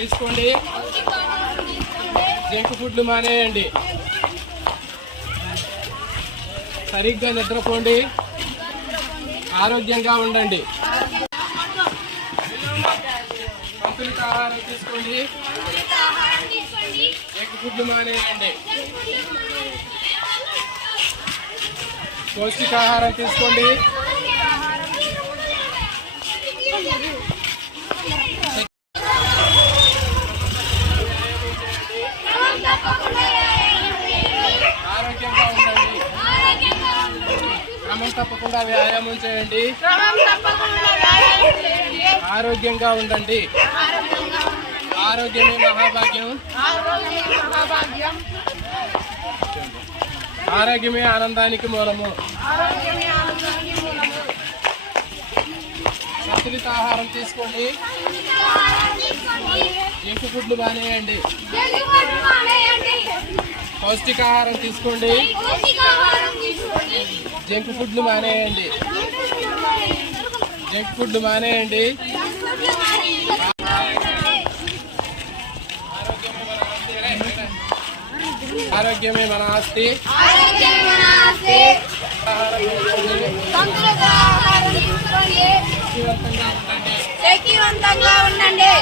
తీసుకోండి. జంక్ ఫుడ్లు మానేయండి. సరిగ్గా నిద్రపోండి. ఆరోగ్యంగా ఉండండి. సంతులిత ఆహారం తీసుకోండి. జంక్ ఫుడ్లు మానేయండి. పౌష్టికాహారం తీసుకోండి. ఆరోగ్యంగా ఉండండి. క్రమం తప్పకుండా వ్యాయామం చేయండి. ఆరోగ్యంగా ఉండండి. ఆరోగ్యమే మహాభాగ్యం. ఆరోగ్యమే ఆనందానికి మూలము. సంతులిత ఆహారం తీసుకోండి. జంక్ ఫుడ్లు మానేయండి. పౌష్టికాహారం తీసుకోండి. జంక్ ఫుడ్లు మానేయండి. జంక్ ఫుడ్లు మానేయండి. ఆరోగ్యమే మన ఆస్తి. శక్తివంతంగా ఉండండి.